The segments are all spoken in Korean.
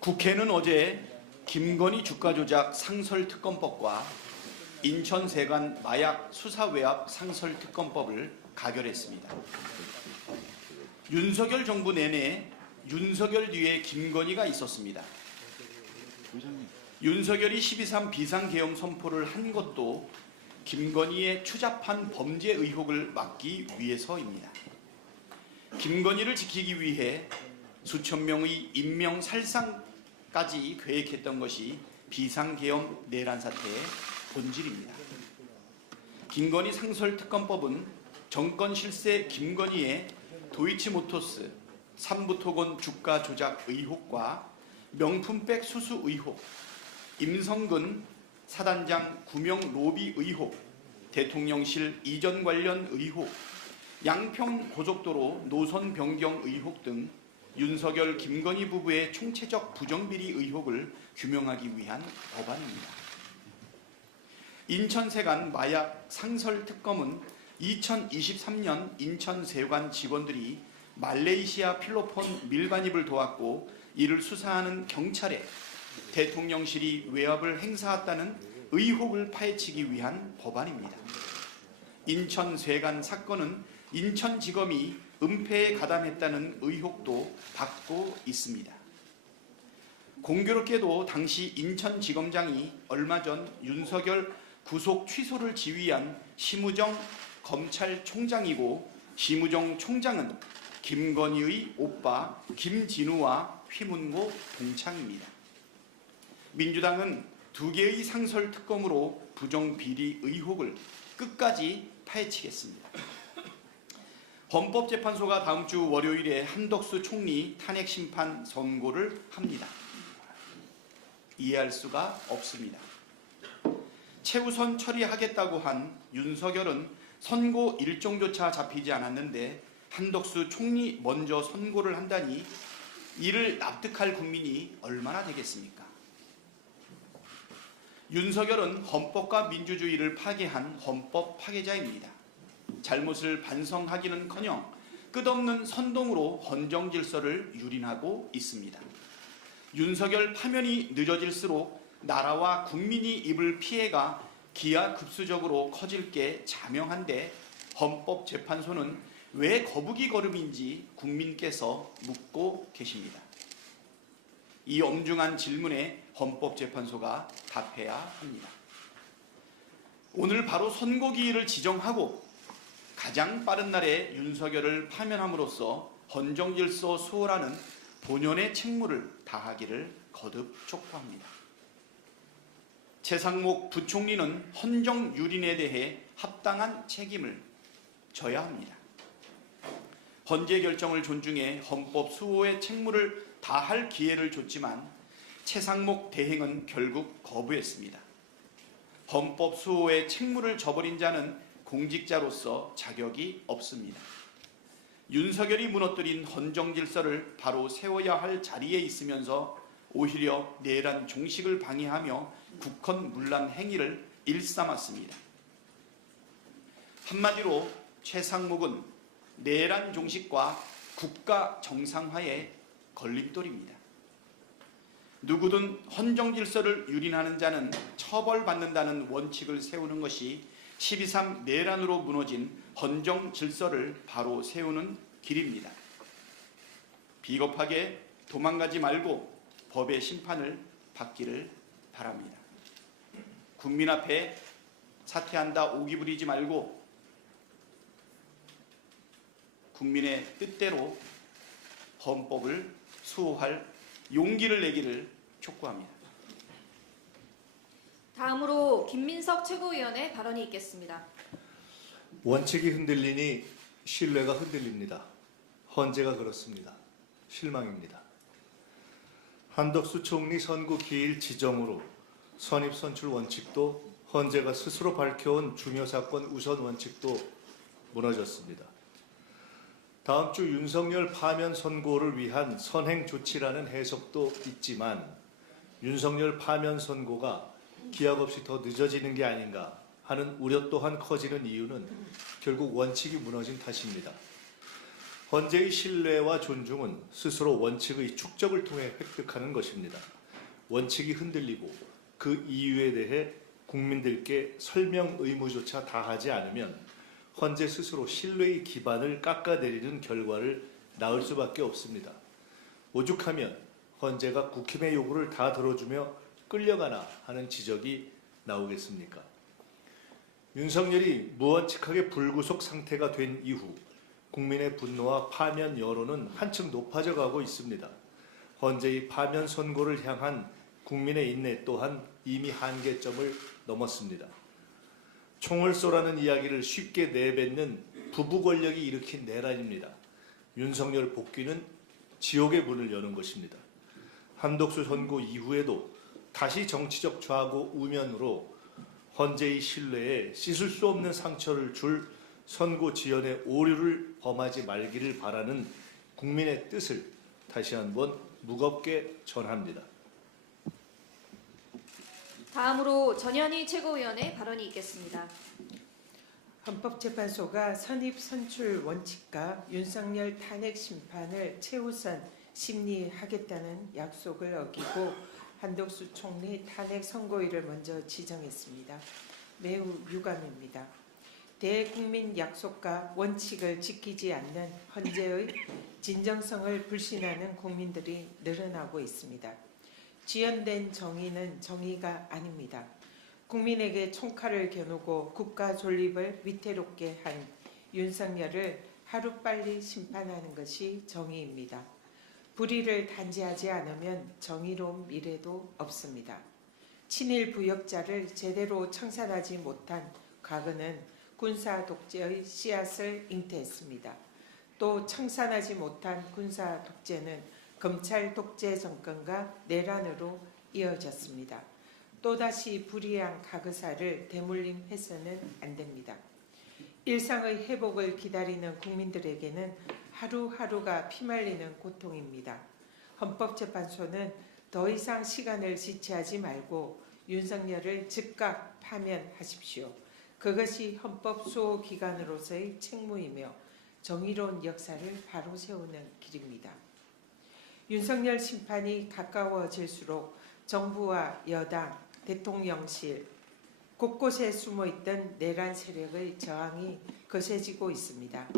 국회는 어제 김건희 주가조작 상설특검법과 인천세관 마약 수사외압 상설특검법을 가결했습니다. 윤석열 정부 내내 윤석열 뒤에 김건희가 있었습니다. 윤석열이 12.3 비상계엄 선포를 한 것도 김건희의 추잡한 범죄 의혹을 막기 위해서입니다. 김건희를 지키기 위해 수천 명의 인명 살상까지 계획했던 것이 비상계엄 내란 사태의 본질입니다. 김건희 상설특검법은 정권 실세 김건희의 도이치모터스 삼부토건 주가 조작 의혹과 명품백 수수 의혹, 임성근 사단장 구명 로비 의혹, 대통령실 이전 관련 의혹, 양평 고속도로 노선 변경 의혹 등 윤석열 김건희 부부의 총체적 부정비리 의혹을 규명하기 위한 법안입니다. 인천세관 마약 상설특검은 2023년 인천세관 직원들이 말레이시아 필로폰 밀반입을 도왔고 이를 수사하는 경찰에 대통령실이 외압을 행사했다는 의혹을 파헤치기 위한 법안입니다. 인천세관 사건은 인천지검이 은폐에 가담했다는 의혹도 받고 있습니다. 공교롭게도 당시 인천지검장이 얼마 전 윤석열 구속 취소를 지휘한 심우정 검찰총장이고, 심우정 총장은 김건희의 오빠 김진우와 휘문고 동창입니다. 민주당은 두 개의 상설특검으로 부정비리 의혹을 끝까지 파헤치겠습니다. 헌법재판소가 다음 주 월요일에 한덕수 총리 탄핵심판 선고를 합니다. 이해할 수가 없습니다. 최우선 처리하겠다고 한 윤석열은 선고 일정조차 잡히지 않았는데 한덕수 총리 먼저 선고를 한다니 이를 납득할 국민이 얼마나 되겠습니까? 윤석열은 헌법과 민주주의를 파괴한 헌법 파괴자입니다. 잘못을 반성하기는커녕 끝없는 선동으로 헌정 질서를 유린하고 있습니다. 윤석열 파면이 늦어질수록 나라와 국민이 입을 피해가 기하급수적으로 커질 게 자명한데 헌법재판소는 왜 거북이 걸음인지 국민께서 묻고 계십니다. 이 엄중한 질문에 헌법재판소가 답해야 합니다. 오늘 바로 선고기일을 지정하고 가장 빠른 날에 윤석열을 파면함으로써 헌정질서 수호라는 본연의 책무를 다하기를 거듭 촉구합니다. 최상목 부총리는 헌정유린에 대해 합당한 책임을 져야 합니다. 헌재 결정을 존중해 헌법 수호의 책무를 다할 기회를 줬지만 최상목 대행은 결국 거부했습니다. 헌법 수호의 책무를 저버린 자는 공직자로서 자격이 없습니다. 윤석열이 무너뜨린 헌정 질서를 바로 세워야 할 자리에 있으면서 오히려 내란 종식을 방해하며 국헌문란 행위를 일삼았습니다. 한마디로 최상목은 내란 종식과 국가 정상화의 걸림돌입니다. 누구든 헌정 질서를 유린하는 자는 처벌받는다는 원칙을 세우는 것이 12.3 내란으로 무너진 헌정 질서를 바로 세우는 길입니다. 비겁하게 도망가지 말고 법의 심판을 받기를 바랍니다. 국민 앞에 사퇴한다 오기 부리지 말고 국민의 뜻대로 헌법을 수호할 용기를 내기를 촉구합니다. 다음으로 김민석 최고위원의 발언이 있겠습니다. 원칙이 흔들리니 신뢰가 흔들립니다. 헌재가 그렇습니다. 실망입니다. 한덕수 총리 선고 기일 지정으로 선입 선출 원칙도 헌재가 스스로 밝혀온 중요 사건 우선 원칙도 무너졌습니다. 다음 주 윤석열 파면 선고를 위한 선행 조치라는 해석도 있지만 윤석열 파면 선고가 기약 없이 더 늦어지는 게 아닌가 하는 우려 또한 커지는 이유는 결국 원칙이 무너진 탓입니다. 헌재의 신뢰와 존중은 스스로 원칙의 축적을 통해 획득하는 것입니다. 원칙이 흔들리고 그 이유에 대해 국민들께 설명 의무조차 다하지 않으면 헌재 스스로 신뢰의 기반을 깎아내리는 결과를 낳을 수밖에 없습니다. 오죽하면 헌재가 국힘의 요구를 다 들어주며 끌려가나 하는 지적이 나오겠습니까? 윤석열이 무원칙하게 불구속 상태가 된 이후 국민의 분노와 파면 여론은 한층 높아져 가고 있습니다. 헌재의 파면 선고를 향한 국민의 인내 또한 이미 한계점을 넘었습니다. 총을 쏘라는 이야기를 쉽게 내뱉는 부부 권력이 일으킨 내란입니다. 윤석열 복귀는 지옥의 문을 여는 것입니다. 한덕수 선고 이후에도 다시 정치적 좌고 우면으로 헌재의 신뢰에 씻을 수 없는 상처를 줄 선고 지연의 오류를 범하지 말기를 바라는 국민의 뜻을 다시 한번 무겁게 전합니다. 다음으로 전현희 최고위원의 발언이 있겠습니다. 헌법재판소가 선입 선출 원칙과 윤석열 탄핵 심판을 최우선 심리하겠다는 약속을 어기고 한덕수 총리 탄핵 선고일을 먼저 지정했습니다. 매우 유감입니다. 대국민 약속과 원칙을 지키지 않는 헌재의 진정성을 불신하는 국민들이 늘어나고 있습니다. 지연된 정의는 정의가 아닙니다. 국민에게 총칼을 겨누고 국가 존립을 위태롭게 한 윤석열을 하루빨리 심판하는 것이 정의입니다. 불의를 단죄하지 않으면 정의로운 미래도 없습니다. 친일 부역자를 제대로 청산하지 못한 과거는 군사 독재의 씨앗을 잉태했습니다. 또 청산하지 못한 군사 독재는 검찰 독재 정권과 내란으로 이어졌습니다. 또다시 불의한 과거사를 되물림해서는 안 됩니다. 일상의 회복을 기다리는 국민들에게는 하루하루가 피말리는 고통입니다. 헌법재판소는 더 이상 시간을 지체하지 말고 윤석열을 즉각 파면하십시오. 그것이 헌법 수호기관으로서의 책무이며 정의로운 역사를 바로 세우는 길입니다. 윤석열 심판이 가까워질수록 정부와 여당, 대통령실, 곳곳에 숨어있던 내란 세력의 저항이 거세지고 있습니다.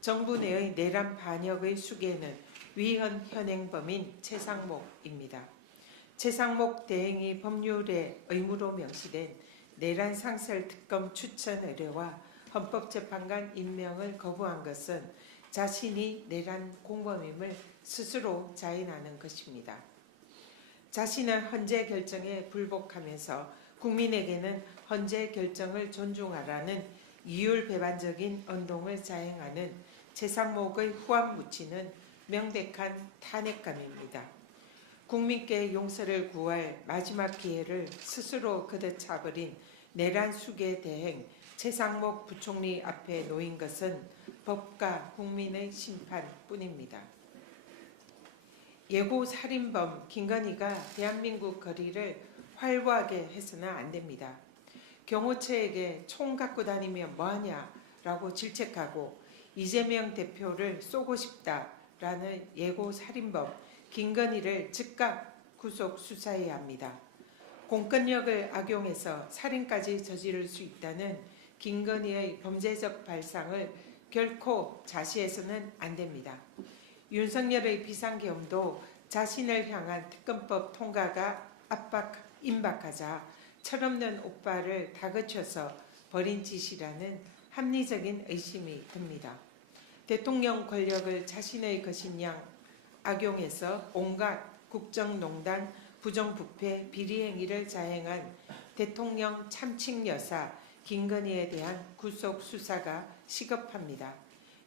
정부 내의 내란 반역의 수괴는 위헌 현행범인 최상목입니다. 최상목 대행이 법률에 의무로 명시된 내란 상설 특검 추천 의뢰와 헌법재판관 임명을 거부한 것은 자신이 내란 공범임을 스스로 자인하는 것입니다. 자신은 헌재 결정에 불복하면서 국민에게는 헌재 결정을 존중하라는 이율배반적인 운동을 자행하는 최상목의 후안 묻히는 명백한 탄핵감입니다. 국민께 용서를 구할 마지막 기회를 스스로 걷어차버린 내란 수괴 대행 최상목 부총리 앞에 놓인 것은 법과 국민의 심판뿐입니다. 예고 살인범 김건희가 대한민국 거리를 활보하게 해서는 안 됩니다. 경호처에게 총 갖고 다니면 뭐하냐라고 질책하고 이재명 대표를 쏘고 싶다라는 예고 살인범 김건희를 즉각 구속 수사해야 합니다. 공권력을 악용해서 살인까지 저지를 수 있다는 김건희의 범죄적 발상을 결코 자시해서는 안 됩니다. 윤석열의 비상계엄도 자신을 향한 특검법 통과가 임박하자 철없는 오빠를 다그쳐서 벌인 짓이라는 합리적인 의심이 듭니다. 대통령 권력을 자신의 것인 양 악용해서 온갖 국정농단, 부정부패, 비리행위를 자행한 대통령 참칭 여사 김건희에 대한 구속 수사가 시급합니다.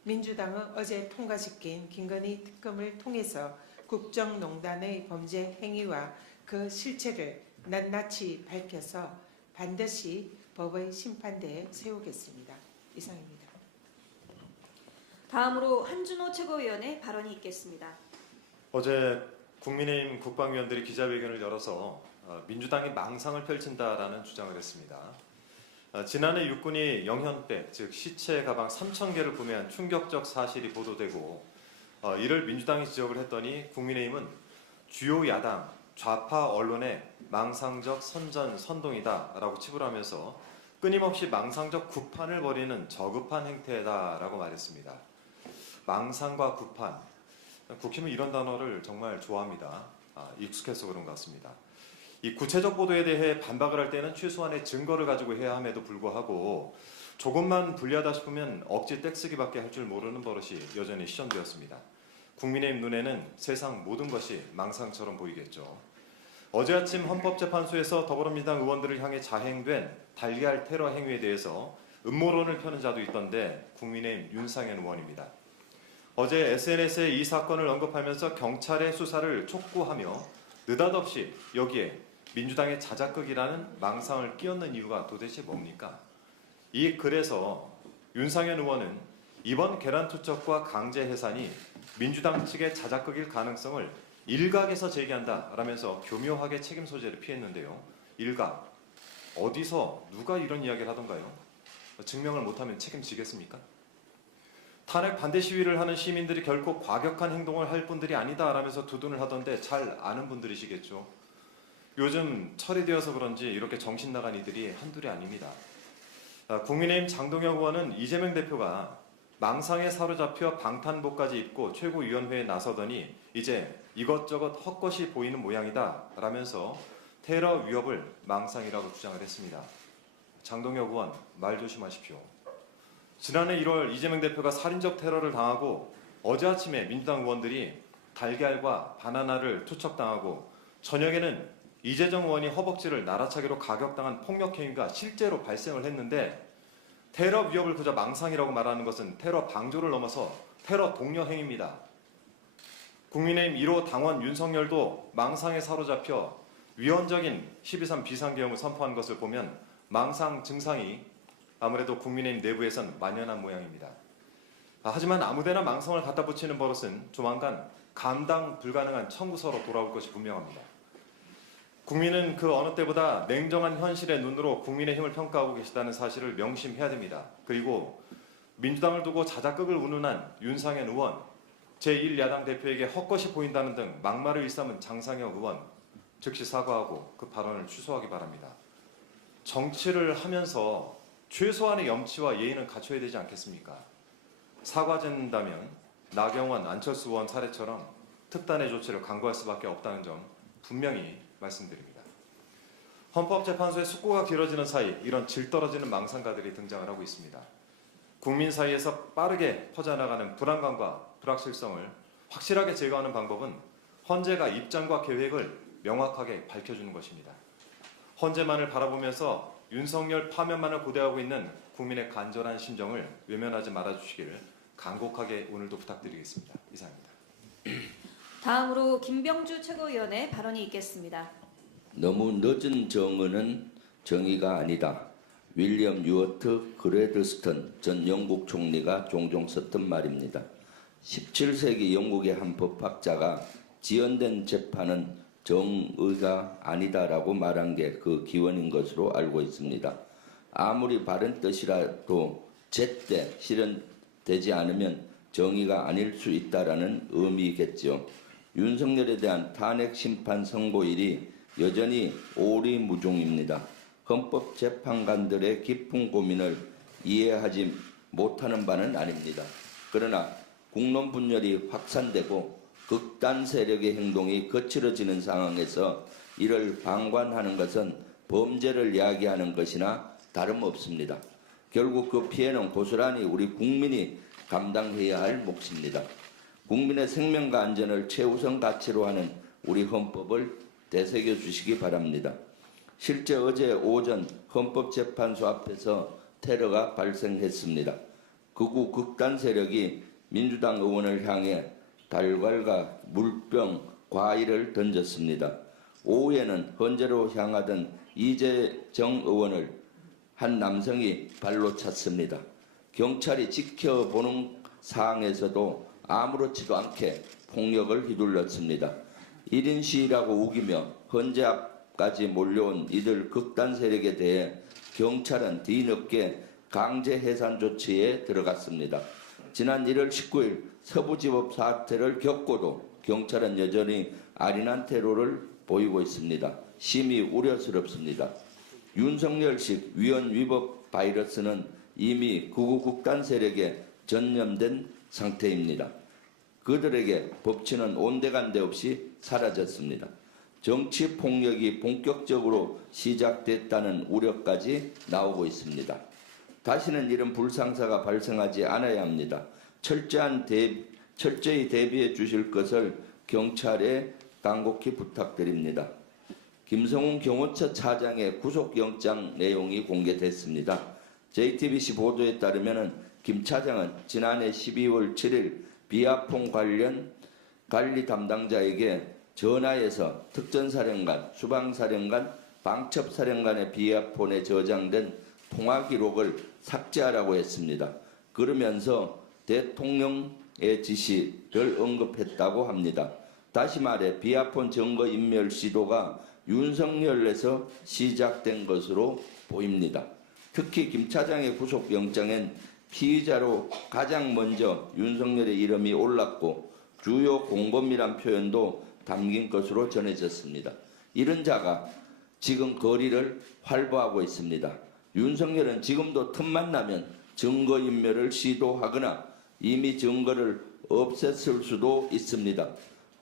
민주당은 어제 통과시킨 김건희 특검을 통해서 국정농단의 범죄 행위와 그 실체를 낱낱이 밝혀서 반드시 법의 심판대에 세우겠습니다. 이상입니다. 다음으로 한준호 최고위원의 발언이 있겠습니다. 어제 국민의힘 국방위원들이 기자회견을 열어서 민주당이 망상을 펼친다라는 주장을 했습니다. 지난해 육군이 영현백, 즉 시체 가방 3,000개를 구매한 충격적 사실이 보도되고 이를 민주당이 지적을 했더니 국민의힘은 주요 야당, 좌파 언론의 망상적 선동이다라고 치부하면서 끊임없이 망상적 구판을 벌이는 저급한 행태다라고 말했습니다. 망상과 구판, 국힘은 이런 단어를 정말 좋아합니다. 익숙해서 그런 것 같습니다. 이 구체적 보도에 대해 반박을 할 때는 최소한의 증거를 가지고 해야 함에도 불구하고 조금만 불리하다 싶으면 억지 떼쓰기밖에 할 줄 모르는 버릇이 여전히 시전되었습니다. 국민의힘 눈에는 세상 모든 것이 망상처럼 보이겠죠. 어제 아침 헌법재판소에서 더불어민주당 의원들을 향해 자행된 달걀 테러 행위에 대해서 음모론을 펴는 자도 있던데 국민의힘 윤상현 의원입니다. 어제 SNS에 이 사건을 언급하면서 경찰의 수사를 촉구하며 느닷없이 여기에 민주당의 자작극이라는 망상을 끼얹는 이유가 도대체 뭡니까? 이 글에서 윤상현 의원은 이번 계란투척과 강제 해산이 민주당 측의 자작극일 가능성을 일각에서 제기한다라면서 교묘하게 책임 소재를 피했는데요. 일각, 어디서 누가 이런 이야기를 하던가요? 증명을 못하면 책임지겠습니까? 탄핵 반대 시위를 하는 시민들이 결코 과격한 행동을 할 분들이 아니다라면서 두둔을 하던데 잘 아는 분들이시겠죠. 요즘 철이 되어서 그런지 이렇게 정신 나간 이들이 한둘이 아닙니다. 국민의힘 장동혁 의원은 이재명 대표가 망상에 사로잡혀 방탄복까지 입고 최고위원회에 나서더니 이제 이것저것 헛것이 보이는 모양이다 라면서 테러 위협을 망상이라고 주장을 했습니다. 장동혁 의원, 말 조심하십시오. 지난해 1월 이재명 대표가 살인적 테러를 당하고 어제 아침에 민주당 의원들이 달걀과 바나나를 투척당하고 저녁에는 이재정 의원이 허벅지를 나라차기로 가격당한 폭력 행위가 실제로 발생을 했는데 테러 위협을 그저 망상이라고 말하는 것은 테러 방조를 넘어서 테러 동료 행위입니다. 국민의힘 1호 당원 윤석열도 망상에 사로잡혀 위헌적인 12.3 비상계엄을 선포한 것을 보면 망상 증상이 아무래도 국민의힘 내부에선 만연한 모양입니다. 하지만 아무데나 망상을 갖다 붙이는 버릇은 조만간 감당 불가능한 청구서로 돌아올 것이 분명합니다. 국민은 그 어느 때보다 냉정한 현실의 눈으로 국민의힘을 평가하고 계시다는 사실을 명심해야 됩니다. 그리고 민주당을 두고 자작극을 운운한 윤상현 의원, 제1야당 대표에게 헛것이 보인다는 등 막말을 일삼은 장상혁 의원, 즉시 사과하고 그 발언을 취소하기 바랍니다. 정치를 하면서 최소한의 염치와 예의는 갖춰야 되지 않겠습니까? 사과된다면 나경원, 안철수 의원 사례처럼 특단의 조치를 강구할 수밖에 없다는 점 분명히 말씀드립니다. 헌법재판소의 숙고가 길어지는 사이 이런 질 떨어지는 망상가들이 등장을 하고 있습니다. 국민 사이에서 빠르게 퍼져나가는 불안감과 불확실성을 확실하게 제거하는 방법은 헌재가 입장과 계획을 명확하게 밝혀주는 것입니다. 헌재만을 바라보면서 윤석열 파면만을 고대하고 있는 국민의 간절한 심정을 외면하지 말아주시길 간곡하게 오늘도 부탁드리겠습니다. 이상입니다. 다음으로 김병주 최고위원의 발언이 있겠습니다. 너무 늦은 정의는 정의가 아니다. 윌리엄 유어트 그레드스턴 전 영국 총리가 종종 썼던 말입니다. 17세기 영국의 한 법학자가 지연된 재판은 정의가 아니다라고 말한 게 그 기원인 것으로 알고 있습니다. 아무리 바른 뜻이라도 제때 실현되지 않으면 정의가 아닐 수 있다라는 의미겠죠. 윤석열에 대한 탄핵 심판 선고일이 여전히 오리무중입니다. 헌법재판관들의 깊은 고민을 이해하지 못하는 바는 아닙니다. 그러나 국론 분열이 확산되고 극단 세력의 행동이 거칠어지는 상황에서 이를 방관하는 것은 범죄를 야기하는 것이나 다름없습니다. 결국 그 피해는 고스란히 우리 국민이 감당해야 할 몫입니다. 국민의 생명과 안전을 최우선 가치로 하는 우리 헌법을 되새겨 주시기 바랍니다. 실제 어제 오전 헌법재판소 앞에서 테러가 발생했습니다. 극우 극단 세력이 민주당 의원을 향해 달걀과 물병, 과일을 던졌습니다. 오후에는 헌재로 향하던 이재정 의원을 한 남성이 발로 찼습니다. 경찰이 지켜보는 상황에서도 아무렇지도 않게 폭력을 휘둘렀습니다. 1인 시위라고 우기며 헌재 앞까지 몰려온 이들 극단 세력에 대해 경찰은 뒤늦게 강제 해산 조치에 들어갔습니다. 지난 1월 19일 서부지법 사태를 겪고도 경찰은 여전히 아린한 태도를 보이고 있습니다. 심히 우려스럽습니다. 윤석열식 위헌 위법 바이러스는 이미 극우 극단 세력에 전염된 상태입니다. 그들에게 법치는 온데간데 없이 사라졌습니다. 정치 폭력이 본격적으로 시작됐다는 우려까지 나오고 있습니다. 다시는 이런 불상사가 발생하지 않아야 합니다. 철저히 대비해 주실 것을 경찰에 간곡히 부탁드립니다. 김성훈 경호처 차장의 구속영장 내용이 공개됐습니다. JTBC 보도에 따르면 김 차장은 지난해 12월 7일 비아폰 관련 관리 담당자에게 전화해서 특전사령관, 수방사령관, 방첩사령관의 비아폰에 저장된 통화 기록을 삭제하라고 했습니다. 그러면서 대통령의 지시를 언급했다고 합니다. 다시 말해 비아폰 증거 인멸 시도가 윤석열에서 시작된 것으로 보입니다. 특히 김 차장의 구속영장엔 피의자로 가장 먼저 윤석열의 이름이 올랐고 주요 공범이란 표현도 담긴 것으로 전해졌습니다. 이런 자가 지금 거리를 활보하고 있습니다. 윤석열은 지금도 틈만 나면 증거인멸을 시도하거나 이미 증거를 없앴을 수도 있습니다.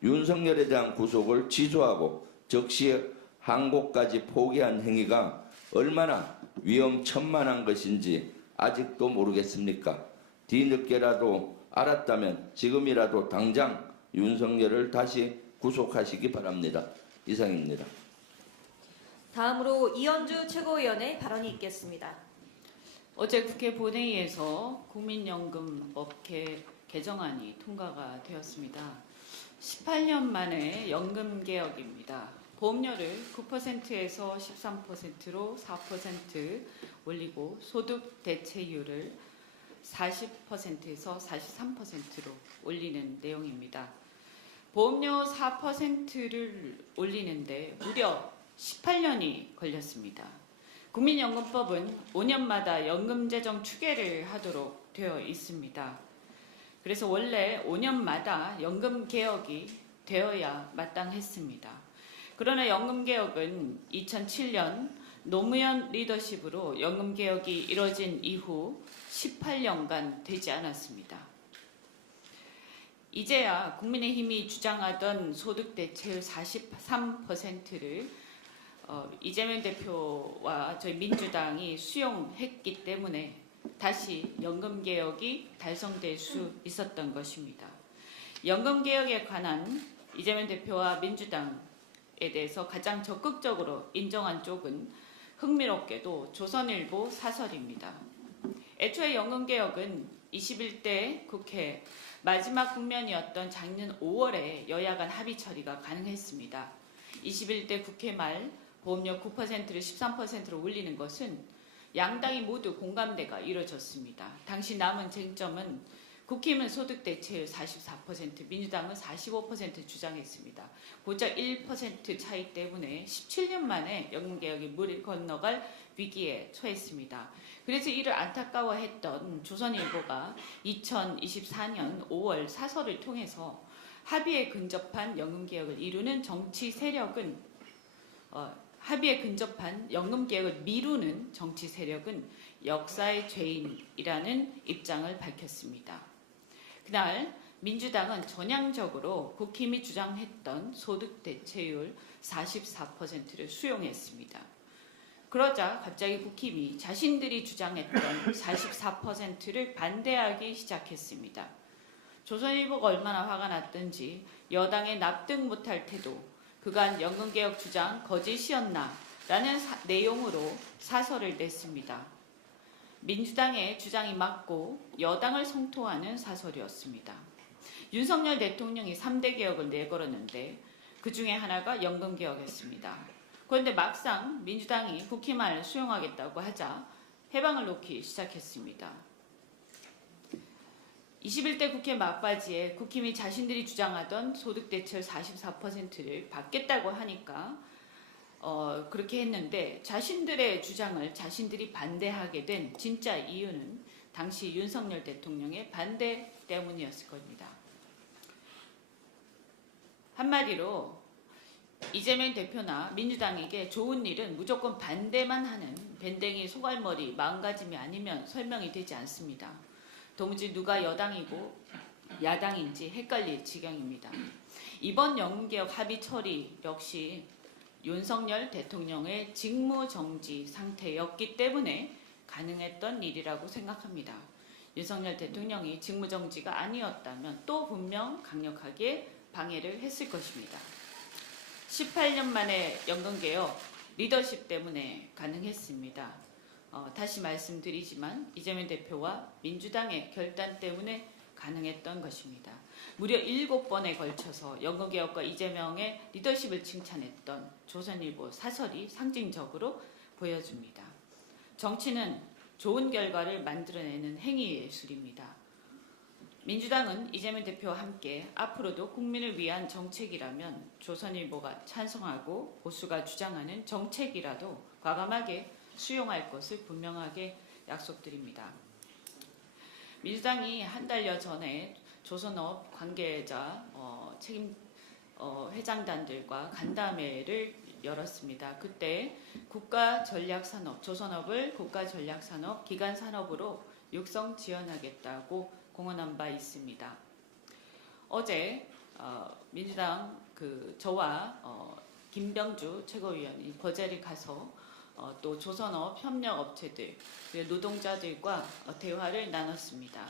윤석열에 대한 구속을 취소하고 즉시 항고까지 포기한 행위가 얼마나 위험천만한 것인지 아직도 모르겠습니까? 뒤늦게라도 알았다면 지금이라도 당장 윤석열을 다시 구속하시기 바랍니다. 이상입니다. 다음으로 이현주 최고위원의 발언이 있겠습니다. 어제 국회 본회의에서 국민연금법 개정안이 통과가 되었습니다. 18년 만에 연금개혁입니다. 보험료를 9%에서 13%로 4% 올리고 소득 대체율을 40%에서 43%로 올리는 내용입니다. 보험료 4%를 올리는데 무려 18년이 걸렸습니다. 국민연금법은 5년마다 연금재정 추계를 하도록 되어 있습니다. 그래서 원래 5년마다 연금개혁이 되어야 마땅했습니다. 그러나 연금개혁은 2007년 노무현 리더십으로 연금개혁이 이뤄진 이후 18년간 되지 않았습니다. 이제야 국민의힘이 주장하던 소득 대체율 43%를 이재명 대표와 저희 민주당이 수용했기 때문에 다시 연금개혁이 달성될 수 있었던 것입니다. 연금개혁에 관한 이재명 대표와 민주당에 대해서 가장 적극적으로 인정한 쪽은 흥미롭게도 조선일보 사설입니다. 애초에 연금개혁은 21대 국회 마지막 국면이었던 작년 5월에 여야 간 합의 처리가 가능했습니다. 21대 국회 말 보험료 9%를 13%로 올리는 것은 양당이 모두 공감대가 이루어졌습니다. 당시 남은 쟁점은 국힘은 소득 대체율 44%, 민주당은 45% 주장했습니다. 고작 1% 차이 때문에 17년 만에 연금개혁이 물을 건너갈 위기에 처했습니다. 그래서 이를 안타까워했던 조선일보가 2024년 5월 사설을 통해서 합의에 근접한 연금개혁을 이루는 정치 세력은 합의에 근접한 연금개혁을 미루는 정치 세력은 역사의 죄인이라는 입장을 밝혔습니다. 그날 민주당은 전향적으로 국힘이 주장했던 소득 대체율 44%를 수용했습니다. 그러자 갑자기 국힘이 자신들이 주장했던 44%를 반대하기 시작했습니다. 조선일보가 얼마나 화가 났든지 여당의 납득 못할 태도, 그간 연금개혁 주장 거짓이었나 라는 내용으로 사설을 냈습니다. 민주당의 주장이 맞고 여당을 성토하는 사설이었습니다. 윤석열 대통령이 3대 개혁을 내걸었는데 그 중에 하나가 연금개혁이었습니다. 그런데 막상 민주당이 국힘을 수용하겠다고 하자 해방을 놓기 시작했습니다. 21대 국회 막바지에 국힘이 자신들이 주장하던 소득 대체율 44%를 받겠다고 하니까 그렇게 했는데 자신들의 주장을 자신들이 반대하게 된 진짜 이유는 당시 윤석열 대통령의 반대 때문이었을 겁니다. 한마디로 이재명 대표나 민주당에게 좋은 일은 무조건 반대만 하는 밴댕이 소갈머리 마음가짐이 아니면 설명이 되지 않습니다. 도무지 누가 여당이고 야당인지 헷갈릴 지경입니다. 이번 영문개혁 합의 처리 역시 윤석열 대통령의 직무정지 상태였기 때문에 가능했던 일이라고 생각합니다. 윤석열 대통령이 직무정지가 아니었다면 또 분명 강력하게 방해를 했을 것입니다. 18년 만에 연금개혁 리더십 때문에 가능했습니다. 다시 말씀드리지만 이재명 대표와 민주당의 결단 때문에 가능했던 것입니다. 무려 7번에 걸쳐서 연금개혁과 이재명의 리더십을 칭찬했던 조선일보 사설이 상징적으로 보여줍니다. 정치는 좋은 결과를 만들어내는 행위 예술입니다. 민주당은 이재명 대표와 함께 앞으로도 국민을 위한 정책이라면 조선일보가 찬성하고 보수가 주장하는 정책이라도 과감하게 수용할 것을 분명하게 약속드립니다. 민주당이 한 달여 전에 조선업 관계자 회장단들과 간담회를 열었습니다. 그때 조선업을 국가전략산업 기간산업으로 육성 지원하겠다고 공언한 바 있습니다. 어제 민주당 저와 김병주 최고위원이 거제를 가서 또 조선업 협력업체들 노동자들과 대화를 나눴습니다.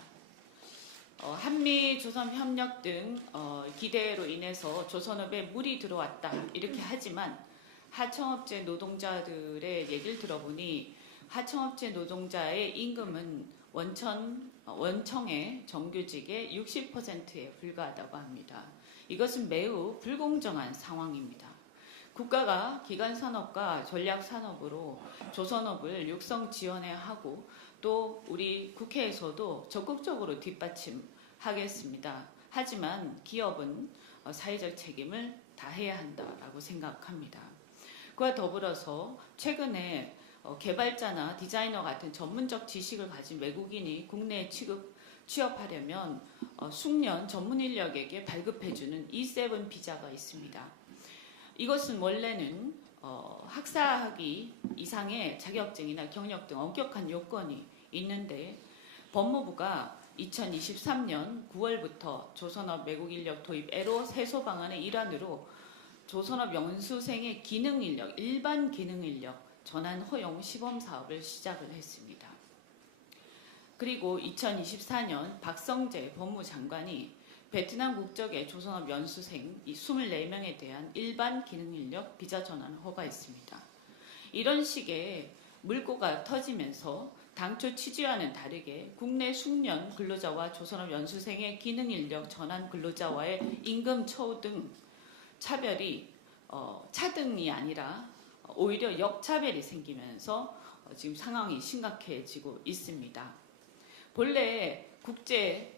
한미 조선 협력 등 기대로 인해서 조선업에 물이 들어왔다 이렇게 하지만 하청업체 노동자들의 얘기를 들어보니 하청업체 노동자의 임금은 원청의 정규직의 60%에 불과하다고 합니다. 이것은 매우 불공정한 상황입니다. 국가가 기간산업과 전략산업으로 조선업을 육성 지원해야 하고 또 우리 국회에서도 적극적으로 뒷받침하겠습니다. 하지만 기업은 사회적 책임을 다해야 한다라고 생각합니다. 그와 더불어서 최근에 개발자나 디자이너 같은 전문적 지식을 가진 외국인이 국내에 취업하려면 숙련 전문 인력에게 발급해주는 E7 비자가 있습니다. 이것은 원래는 학사학위 이상의 자격증이나 경력 등 엄격한 요건이 있는데 법무부가 2023년 9월부터 조선업 외국 인력 도입 애로 해소 방안의 일환으로 조선업 연수생의 기능 인력, 일반 기능 인력 전환 허용 시범 사업을 시작을 했습니다. 그리고 2024년 박성재 법무장관이 베트남 국적의 조선업 연수생 24명에 대한 일반 기능 인력 비자 전환을 허가했습니다. 이런 식의 물꼬가 터지면서 당초 취지와는 다르게 국내 숙련 근로자와 조선업 연수생의 기능 인력 전환 근로자와의 임금 처우 등 차별이 차등이 아니라 오히려 역차별이 생기면서 지금 상황이 심각해지고 있습니다. 본래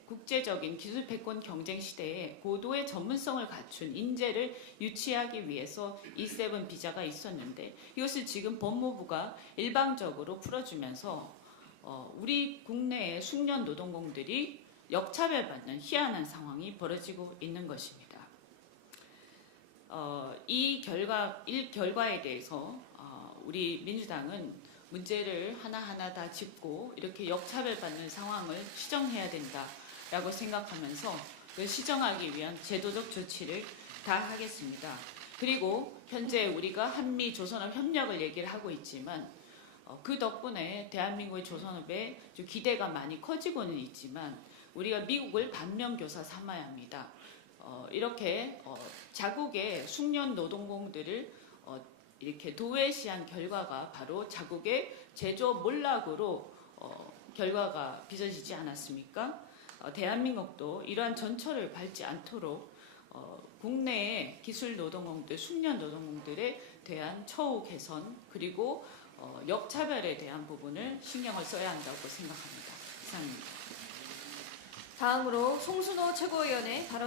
국제적인 기술 패권 경쟁 시대에 고도의 전문성을 갖춘 인재를 유치하기 위해서 E7 비자가 있었는데 이것을 지금 법무부가 일방적으로 풀어주면서 우리 국내의 숙련 노동공들이 역차별받는 희한한 상황이 벌어지고 있는 것입니다. 이 결과에 대해서 우리 민주당은 문제를 하나하나 다 짚고 이렇게 역차별받는 상황을 시정해야 된다라고 생각하면서 그 시정하기 위한 제도적 조치를 다 하겠습니다. 그리고 현재 우리가 한미 조선업 협력을 얘기를 하고 있지만 그 덕분에 대한민국의 조선업에 좀 기대가 많이 커지고는 있지만 우리가 미국을 반면교사 삼아야 합니다. 이렇게 자국의 숙련 노동공들을 이렇게 도외시한 결과가 바로 자국의 제조업 몰락으로 결과가 빚어지지 않았습니까? 대한민국도 이러한 전철을 밟지 않도록 국내의 기술 노동공들, 숙련 노동공들에 대한 처우 개선 그리고 역차별에 대한 부분을 신경을 써야 한다고 생각합니다. 이상입니다. 다음으로 송순호 최고위원의 발언